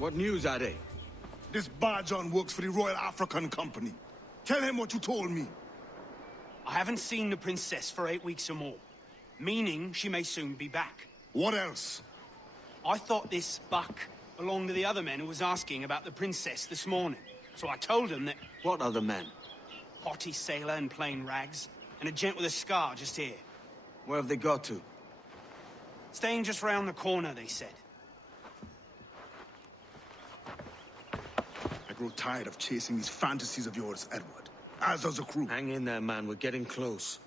What news are they? This Barjon works for the Royal African Company. Tell him what you told me. I haven't seen the princess for 8 weeks or more, meaning she may soon be back. What else? I thought this buck belonged to the other men who was asking about the princess this morning. So I told him that... What other men? Haughty sailor in plain rags, and a gent with a scar just here. Where have they got to? Staying just round the corner, they said. I grow tired of chasing these fantasies of yours, Edward. As does the crew. Hang in there, man. We're getting close.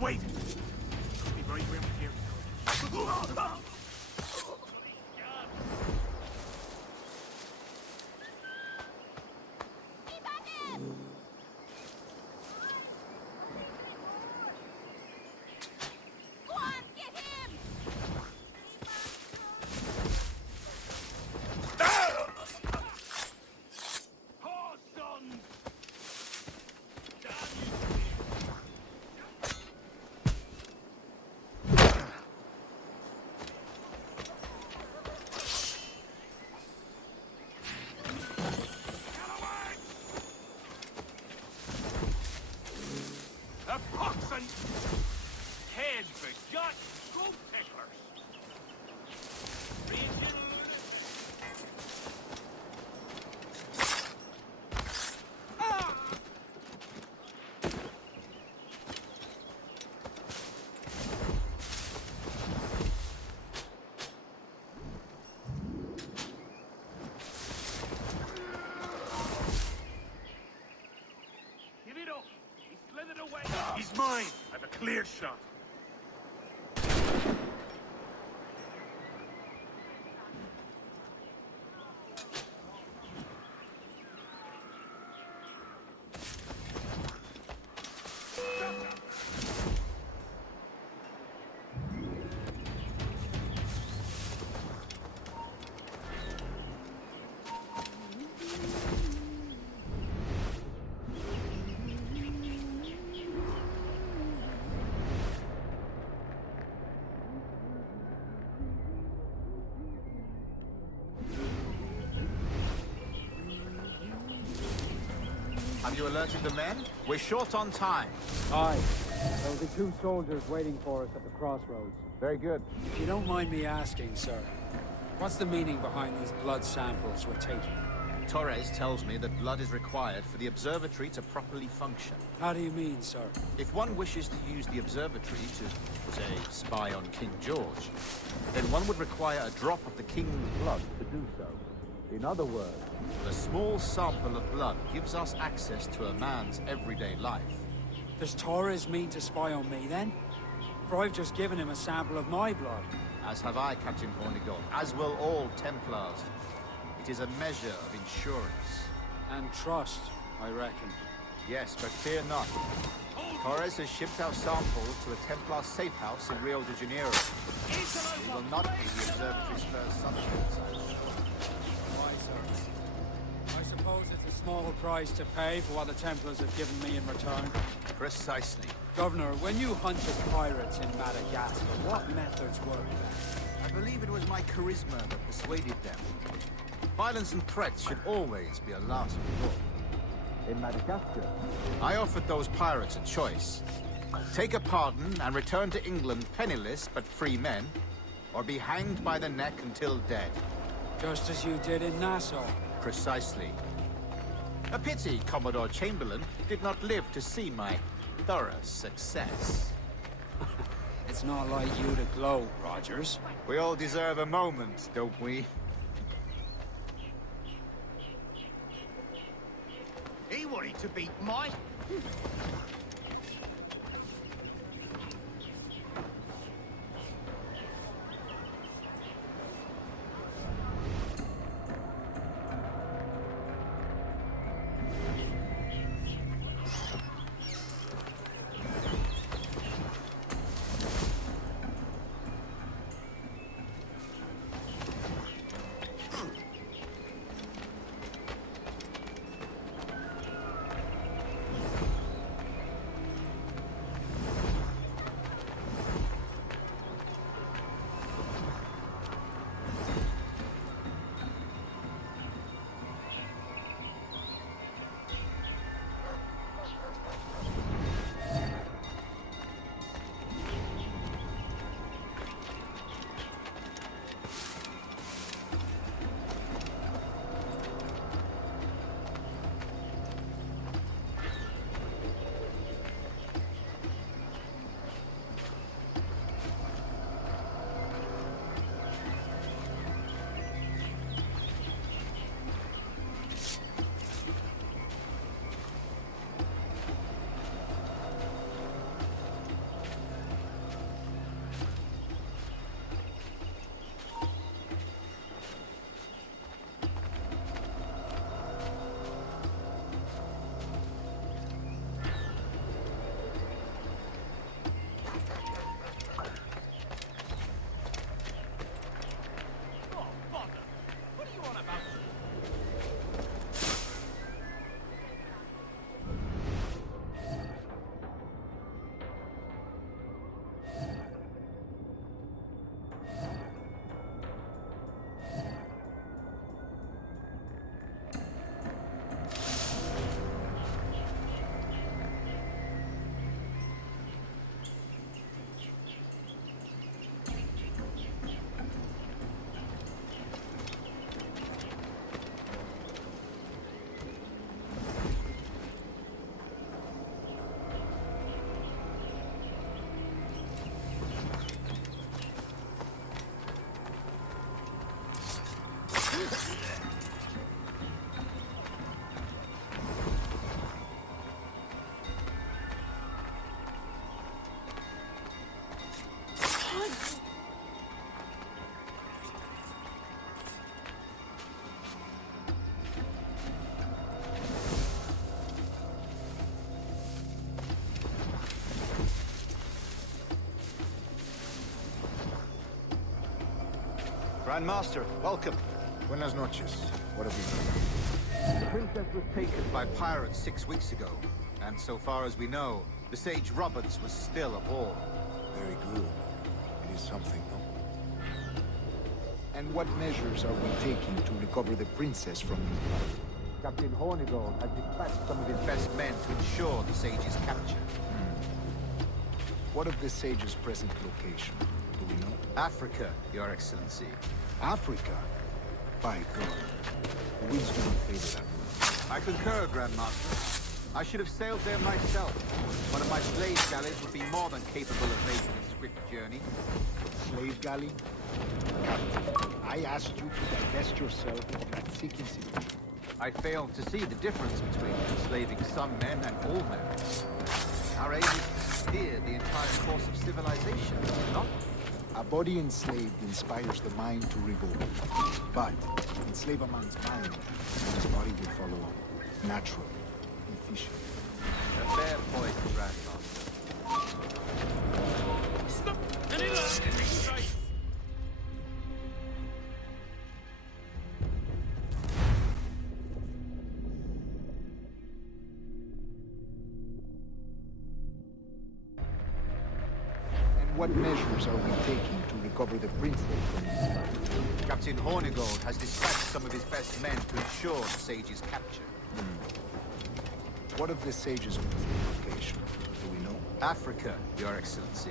Wait! Be very grim here. Heads begot scope ticklers. Raging Give it up. He slithered away. He's mine. I've a clear shot. Have you alerted the men? We're short on time. Aye. There will be 2 soldiers waiting for us at the crossroads. Very good. If you don't mind me asking, sir, what's the meaning behind these blood samples we're taking? Torres tells me that blood is required for the observatory to properly function. How do you mean, sir? If one wishes to use the observatory to, say, spy on King George, then one would require a drop of the king's blood to do so. In other words, a small sample of blood gives us access to a man's everyday life. Does Torres mean to spy on me, then? For I've just given him a sample of my blood. As have I, Captain Hornigold, as will all Templars. It is a measure of insurance. And trust, I reckon. Yes, but fear not. Torres has shipped our samples to a Templar safe house in Rio de Janeiro. We will not be the observatory's first subjects. Why, sir? I suppose it's a small price to pay for what the Templars have given me in return. Precisely. Governor, when you hunted pirates in Madagascar, what methods worked best? I believe it was my charisma that persuaded them. Violence and threats should always be a last resort. In Madagascar, I offered those pirates a choice. Take a pardon and return to England penniless but free men, or be hanged by the neck until dead. Just as you did in Nassau. Precisely. A pity Commodore Chamberlain did not live to see my thorough success. It's not like you to gloat, Rogers. We all deserve a moment, don't we? He wanted to beat my... Grand Master, welcome. Buenas noches. What have you done? The princess was taken by pirates 6 weeks ago, and so far as we know, the Sage Roberts was still aboard. Very good. It is something, no? And what measures are we taking to recover the princess from these pirates? Captain Hornigold has dispatched some of his best men to ensure the Sage's capture. What of the sage's present location? Do we know? Africa, Your Excellency. Africa? By God. The winds do not favor that. I concur, Grand Master. I should have sailed there myself. One of my slave galleys would be more than capable of making a swift journey. Slave galley? Captain, I asked you to divest yourself of that seeking city. I failed to see the difference between enslaving some men and all men. Our Our aim is to steer the entire course of civilization, not? A body enslaved inspires the mind to revolt. But enslave a man's mind, and his body will follow on. Natural, efficient. A fair point, Grandmaster. Stop! Any luck? Any sight? And what measures are we taking to recover the princess from his life? Captain Hornigold has dispatched some of his best men to ensure the Sage's capture. What of the sage's location? Do we know? Africa, Your Excellency.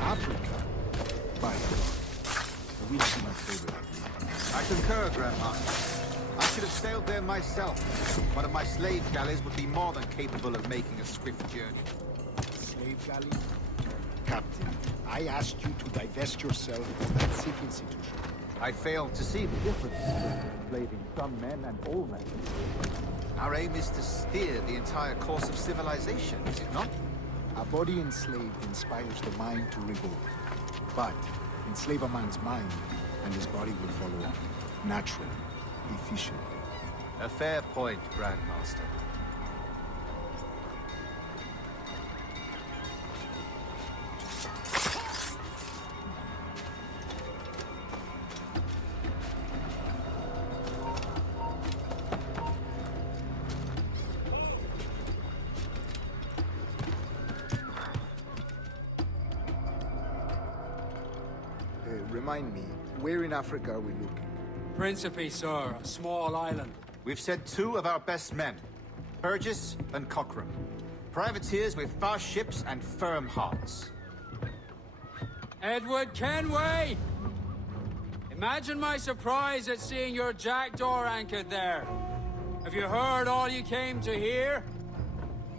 Africa? By God. The wind's in my favor that week. I concur, Grandmaster. I should have sailed there myself. One of my slave galleys would be more than capable of making a swift journey. Slave galley? Captain, I asked you to divest yourself of that Sikh institution. I failed to see the difference between enslaving some men and all men. Our aim is to steer the entire course of civilization, is it not? A body enslaved inspires the mind to revolt. But enslave a man's mind, and his body will follow on. Natural, efficient. A fair point, Grandmaster. Remind me, where in Africa are we looking? Principe, sir, a small island. We've sent 2 of our best men, Burgess and Cochrane. Privateers with fast ships and firm hearts. Edward Kenway! Imagine my surprise at seeing your jackdaw anchored there. Have you heard all you came to hear?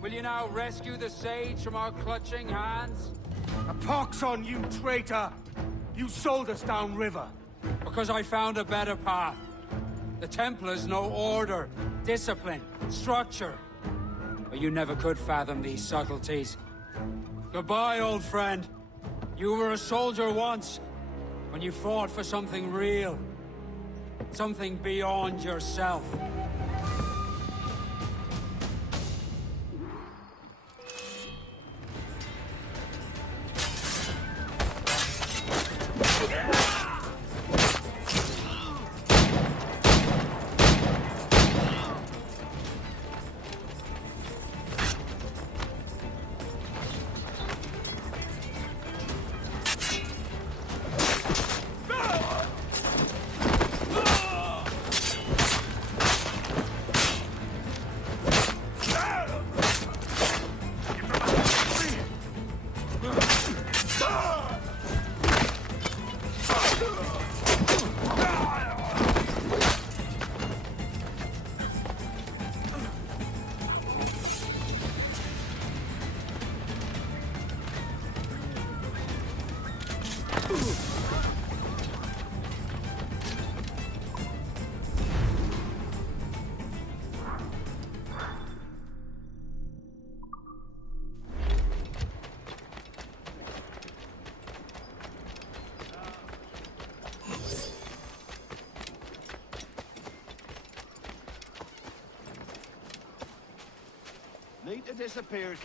Will you now rescue the Sage from our clutching hands? A pox on you, traitor! You sold us downriver. Because I found a better path. The Templars know order, discipline, structure. But you never could fathom these subtleties. Goodbye, old friend. You were a soldier once, when you fought for something real. Something beyond yourself. Need to disappear,